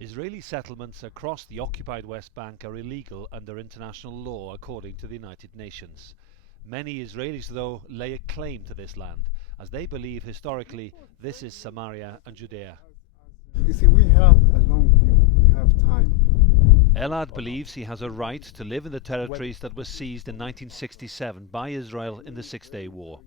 Israeli settlements across the occupied West Bank are illegal under international law according to the United Nations. Many Israelis, though, lay a claim to this land, as they believe historically this is Samaria and Judea. You see, we have a long view, we have time. Elad believes he has a right to live in the territories that were seized in 1967 by Israel in the Six-Day War.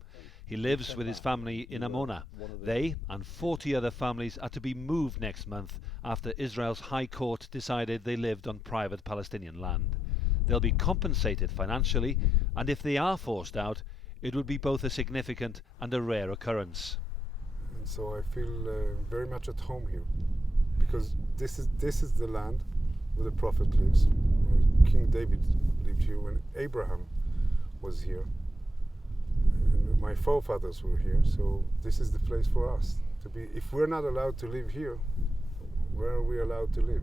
He lives with his family in Amona. They and 40 other families are to be moved next month after Israel's High Court decided they lived on private Palestinian land. They'll be compensated financially, and if they are forced out, it would be both a significant and a rare occurrence. And so I feel very much at home here, because this is the land where the prophet lives. King David lived here when Abraham was here. And my forefathers were here, so this is the place for us to be. If we're not allowed to live here, where are we allowed to live?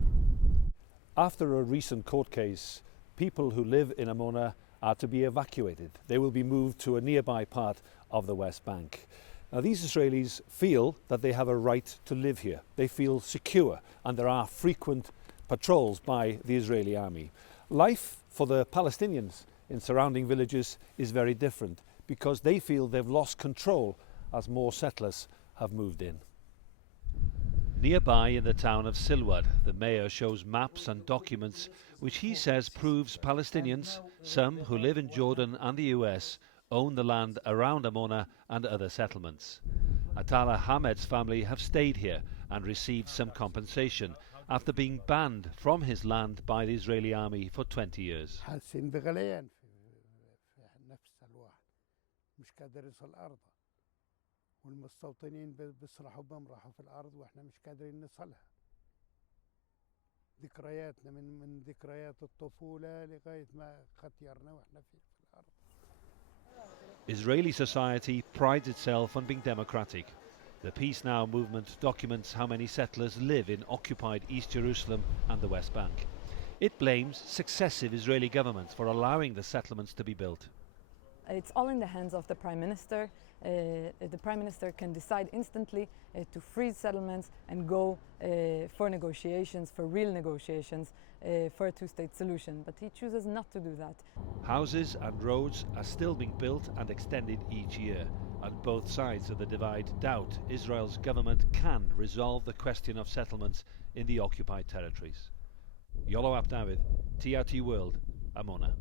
After a recent court case, people who live in Amona are to be evacuated. They will be moved to a nearby part of the West Bank. Now, these Israelis feel that they have a right to live here. They feel secure, and there are frequent patrols by the Israeli army. Life for the Palestinians in surrounding villages is very different, because they feel they've lost control as more settlers have moved in. Nearby in the town of Silwad, the mayor shows maps and documents which he says proves Palestinians, some who live in Jordan and the US, own the land around Amona and other settlements. Atala Hamed's family have stayed here and received some compensation after being banned from his land by the Israeli army for 20 years. مش قادر يوصل الأرض والمستوطنين بيسرحوا بمرحوا في الأرض وإحنا مش قادرين نصلها. ذكرياتنا من ذكريات الطفولة لغاية ما ختيرنا وإحنا في الأرض. Israeli society prides itself on being democratic. The Peace Now movement documents how many settlers live in occupied East Jerusalem and the West Bank. It blames successive Israeli governments for allowing the settlements to be built. It's all in the hands of the Prime Minister. The Prime Minister can decide instantly to freeze settlements and go for negotiations, for real negotiations, for a two-state solution. But he chooses not to do that. Houses and roads are still being built and extended each year, and both sides of the divide doubt Israel's government can resolve the question of settlements in the occupied territories. Yolo Abdavid, TRT World, Amona.